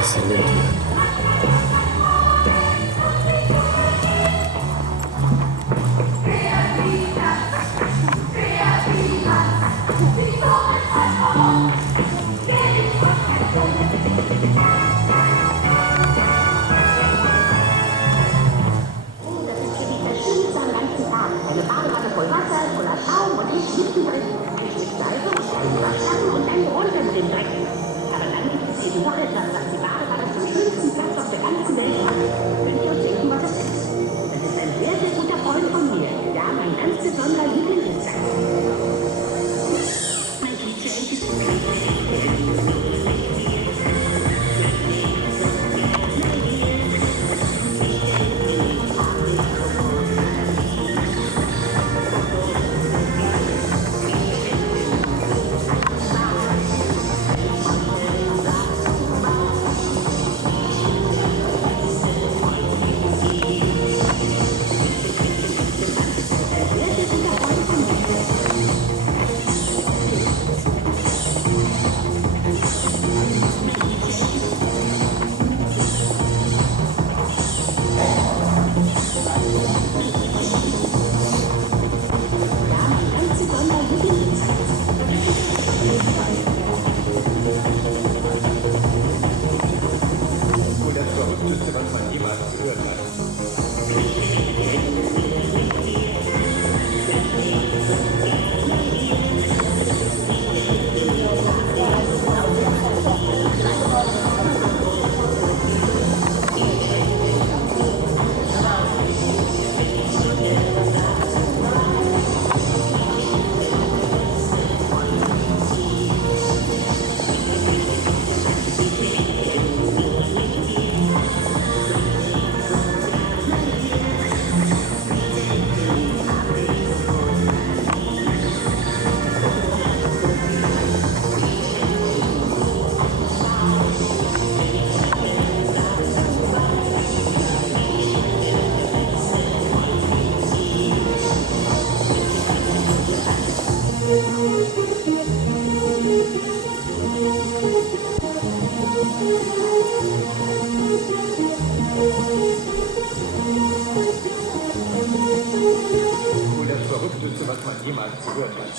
Excelente. Eine Badewanne voll Wasser, voller Schaum und nicht drin. Mit Seife und Waschlappen und dann runter mit dem Dreck. Aber dann gibt es eben noch etwas, das die Badewanne zum schönsten Platz auf der ganzen Welt macht. Könnt ihr euch denken, was das ist? Das ist ein sehr, sehr guter Freund von mir. Ja, mein ganz besonderer Lieblingsinsekt. Mein Glitzer ist Verrückteste, was man jemals gehört hat.